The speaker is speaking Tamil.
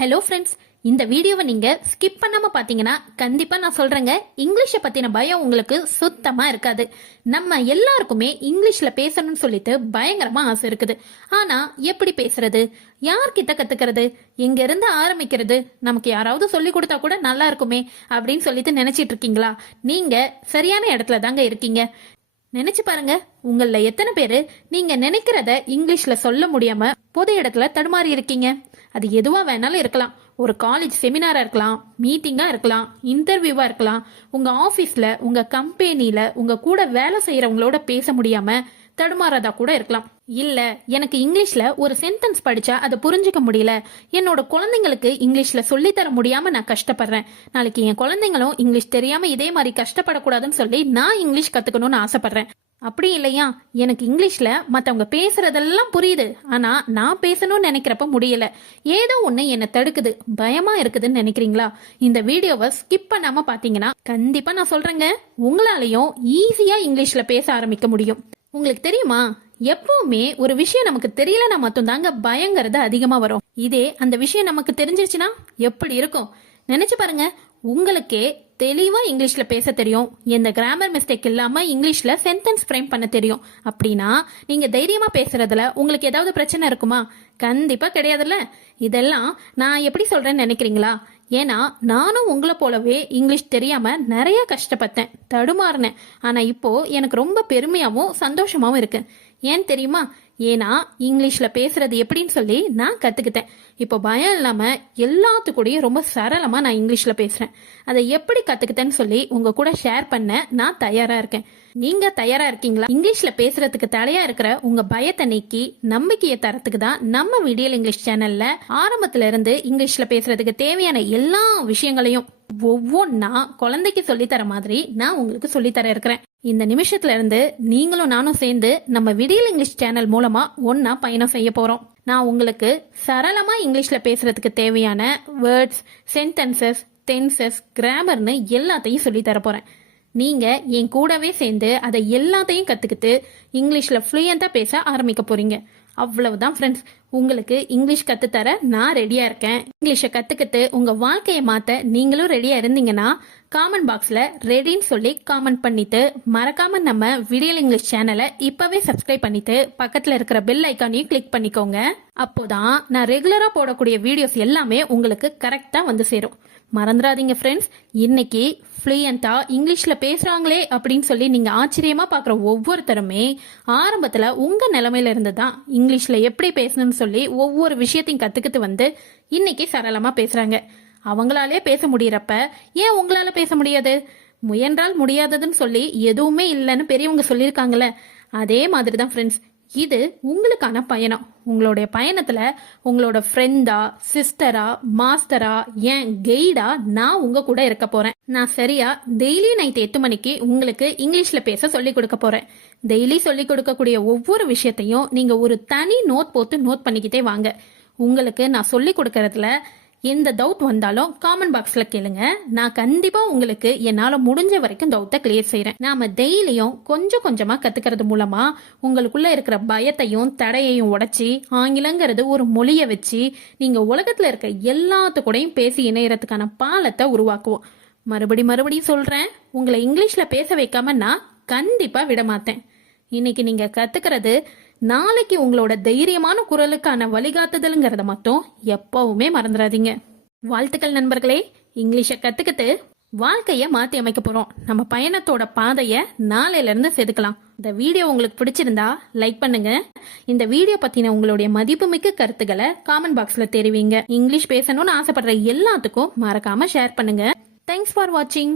ஹலோ ஃப்ரெண்ட்ஸ், இந்த வீடியோவை நீங்க ஸ்கிப் பண்ணாம பாத்தீங்கன்னா கண்டிப்பா நான் சொல்றேங்க, இங்கிலீஷை பத்தின பயம் உங்களுக்கு சுத்தமா இருக்காது. நம்ம எல்லாருக்குமே இங்கிலீஷ்ல பேசணும்னு சொல்லிட்டு பயங்கரமா ஆசை இருக்குது. ஆனா எப்படி பேசுறது, யார்கிட்ட கத்துக்கிறது, எங்க இருந்து ஆரம்பிக்கிறது, நமக்கு யாராவது சொல்லி கொடுத்தா கூட நல்லா இருக்குமே அப்படின்னு சொல்லிட்டு நினைச்சிட்டு இருக்கீங்களா? நீங்க சரியான இடத்துல தாங்க இருக்கீங்க. நினைச்சு பாருங்க, உங்கள எத்தனை பேரு நீங்க நினைக்கிறத இங்கிலீஷ்ல சொல்ல முடியாம பொது இடத்துல தடுமாறி இருக்கீங்க. அது எதுவா வேணாலும் இருக்கலாம். ஒரு காலேஜ் செமினாரா இருக்கலாம், மீட்டிங்கா இருக்கலாம், இன்டர்வியூவா இருக்கலாம், உங்க ஆபீஸ்ல, உங்க கம்பெனில உங்க கூட வேலை செய்யறவங்களோட பேச முடியாம தடுமாறதா கூட இருக்கலாம். இல்ல, எனக்கு இங்கிலீஷ்ல ஒரு சென்டென்ஸ் படிச்சா அதை புரிஞ்சுக்க முடியல, என்னோட குழந்தைங்களுக்கு இங்கிலீஷ்ல சொல்லித்தர முடியாம நான் கஷ்டப்படுறேன், நாளைக்கு என் குழந்தைங்களும் இங்கிலீஷ் தெரியாம இதே மாதிரி கஷ்டப்படக்கூடாதுன்னு சொல்லி நான் இங்கிலீஷ் கத்துக்கணும்னு ஆசைப்படுறேன். அப்படி இல்லையா, எனக்கு இங்கிலீஷ்ல மத்தவங்க பேசுறதெல்லாம் புரியுது, ஆனா நான் பேசணும்னு நினைக்கிறப்ப முடியல, ஏதோ ஒண்ணு என்ன தடுக்குது, பயமா இருக்குதுன்னு நினைக்கிறீங்களா? இந்த வீடியோவை ஸ்கிப் பண்ணாம பாத்தீங்கன்னா கண்டிப்பா நான் சொல்றேங்க, உங்களாலையும் ஈஸியா இங்கிலீஷ்ல பேச ஆரம்பிக்க முடியும். உங்களுக்கு தெரியுமா, எப்பவுமே ஒரு விஷயம் நமக்கு தெரியலனா மட்டும் தாங்க பயங்கிறது அதிகமா வரும். இதே அந்த விஷயம் நமக்கு தெரிஞ்சிருச்சுன்னா எப்படி இருக்கும் நினைச்சு பாருங்க. உங்களுக்கே தெளிவா இங்கிலீஷ்ல பேச தெரியும், எந்த கிராமர் மிஸ்டேக் இல்லாம இங்கிலீஷ்ல சென்டென்ஸ் ஃப்ரேம் பண்ண தெரியும் அப்படின்னா நீங்க தைரியமா பேசுறதுல உங்களுக்கு ஏதாவது பிரச்சனை இருக்குமா? கண்டிப்பா கிடையாதுல்ல. இதெல்லாம் நான் எப்படி சொல்றேன்னு நினைக்கிறீங்களா? ஏன்னா நானும் உங்களை போலவே இங்கிலீஷ் தெரியாம நிறைய கஷ்டப்பட்டேன், தடுமாறினேன். ஆனா இப்போ எனக்கு ரொம்ப பெருமையாவும் சந்தோஷமாவும் இருக்கு. ஏன் தெரியுமா? ஏன்னா இங்கிலீஷ்ல பேசுறது எப்படின்னு சொல்லி நான் கத்துக்கிட்டேன். இப்போ பயம் இல்லாம எல்லாத்துக்கூடயும் ரொம்ப சரளமா நான் இங்கிலீஷ்ல பேசுறேன். அதை எப்படி கத்துக்கிட்டேன்னு சொல்லி உங்க கூட ஷேர் பண்ண நான் தயாரா இருக்கேன். நீங்க தயாரா இருக்கீங்களா? இங்கிலீஷ்ல பேசுறதுக்கு தடையா இருக்கிற உங்க பயத்தை நீக்கி நம்பிக்கையை தரத்துக்கு தான் நம்ம விடியல் இங்கிலீஷ் சேனல்ல ஆரம்பத்துல இருந்து இங்கிலீஷ்ல பேசுறதுக்கு தேவையான எல்லா விஷயங்களையும் ஒவ்வொன்னா குழந்தைக்கு சொல்லித்தர மாதிரி நான் உங்களுக்கு சொல்லித்தர இருக்கிறேன். இந்த நிமிஷத்துல இருந்து நீங்களும் நானும் சேர்ந்து நம்ம விடியல் இங்கிலீஷ் சேனல் மூலமா ஒன்னா பயணம் செய்ய போறோம். நான் உங்களுக்கு சரளமா இங்கிலீஷ்ல பேசுறதுக்கு தேவையான வேர்ட்ஸ், சென்டென்சஸ், டென்சஸ், கிராமர்னு எல்லாத்தையும் சொல்லி தர போறேன். நீங்க என் கூடவே சேர்ந்து அதை எல்லாத்தையும் கத்துக்கிட்டு இங்கிலீஷ்ல ஃப்ளூயண்டா பேச ஆரம்பிக்க போறீங்க. அவ்வளவுதான் ஃப்ரெண்ட்ஸ், உங்களுக்கு இங்கிலீஷ் கத்துத்தர நான் ரெடியா இருக்கேன். இங்கிலீஷை கத்துக்கிட்டு உங்க வாழ்க்கையை மாத்த நீங்களும் ரெடியா இருந்தீங்கன்னா காமெண்ட் பாக்ஸ்ல ரெடின்னு சொல்லி காமெண்ட் பண்ணிட்டு மறக்காம நம்ம விடியல் இங்கிலீஷ் சேனலை இப்பவே சப்ஸ்கிரைப் பண்ணிட்டு பக்கத்துல இருக்கிற பெல் ஐக்கானையும் கிளிக் பண்ணிக்கோங்க. அப்போதான் நான் ரெகுலரா போடக்கூடிய வீடியோஸ் எல்லாமே உங்களுக்கு கரெக்டா வந்து சேரும். மறந்துடாதீங்க ஃப்ரெண்ட்ஸ், இன்னைக்கு ஃப்ளூயண்டா இங்கிலீஷ்ல பேசுறாங்களே அப்படின்னு சொல்லி நீங்க ஆச்சரியமா பாக்குற ஒவ்வொருத்தருமே ஆரம்பத்துல உங்க நிலைமையில இருந்து தான் இங்கிலீஷ்ல எப்படி பேசணும்னு சொல்லி ஒவ்வொரு விஷயத்தையும் கத்துக்கிட்டு வந்து இன்னைக்கு சரளமா பேசுறாங்க. அவங்களாலே பேச முடியறப்ப ஏன் உங்களால பேச முடியாது? முயன்றால் முடியாததுன்னு சொல்லி எதுவுமே இல்லைன்னு பெரியவங்க சொல்லியிருக்காங்கல்ல, அதே மாதிரிதான் ஃப்ரெண்ட்ஸ், இது உங்களுக்கான பயணம். உங்களுடைய பயணத்துல உங்களோட ஃப்ரெண்டா, சிஸ்டரா, மாஸ்டரா, ஏன் கைடா நான் உங்க கூட இருக்க போறேன். நான் சரியா டெய்லி நைட் 8 மணிக்கு உங்களுக்கு இங்கிலீஷ்ல பேச சொல்லி கொடுக்க போறேன். டெய்லி சொல்லி கொடுக்கக்கூடிய ஒவ்வொரு விஷயத்தையும் நீங்க ஒரு தனி நோட் போட்டு நோட் பண்ணிக்கிட்டே வாங்க. உங்களுக்கு நான் சொல்லி கொடுக்கறதுல எந்த டவுட் வந்தாலும் காமெண்ட் பாக்ஸ்ல கேளுங்க. நான் கண்டிப்பா உங்களுக்கு என்னால முடிஞ்ச வரைக்கும் டவுட்டை கிளியர் செய்யறேன். நாம டெய்லியும் கொஞ்சம் கொஞ்சமா கத்துக்கிறது மூலமா உங்களுக்குள்ள இருக்கிற பயத்தையும் தடையையும் உடைச்சி ஆங்கிலங்கிறது ஒரு மொழியை வச்சு நீங்க உலகத்துல இருக்க எல்லாத்து கூடயும் பேசி இணையறதுக்கான பாலத்தை உருவாக்குவோம். மறுபடியும் சொல்றேன், உங்களை இங்கிலீஷ்ல பேச வைக்காம நான் கண்டிப்பா விட மாட்டேன். இன்னைக்கு நீங்க கத்துக்கிறது நாளைக்கு உங்களோட தைரியமான குரலுக்கான வழிகாட்டுதல்ங்கிறத மட்டும் எப்பவுமே மறந்துடாதீங்க. வாழ்த்துக்கள் நண்பர்களே, இங்கிலீஷை கத்துக்கிட்டு வாழ்க்கைய மாத்தி அமைக்க போறோம். நம்ம பயணத்தோட பாதைய நாளையில இருந்து செதுக்கலாம். இந்த வீடியோ உங்களுக்கு பிடிச்சிருந்தா லைக் பண்ணுங்க. இந்த வீடியோ பத்தின உங்களுடைய மதிப்புமிக்க கருத்துக்களை காமெண்ட் பாக்ஸ்ல தெரிவிங்க. இங்கிலீஷ் பேசணும்னு ஆசைப்படுற எல்லாத்துக்கும் மறக்காம ஷேர் பண்ணுங்க. தேங்க்ஸ் ஃபார் வாட்சிங்.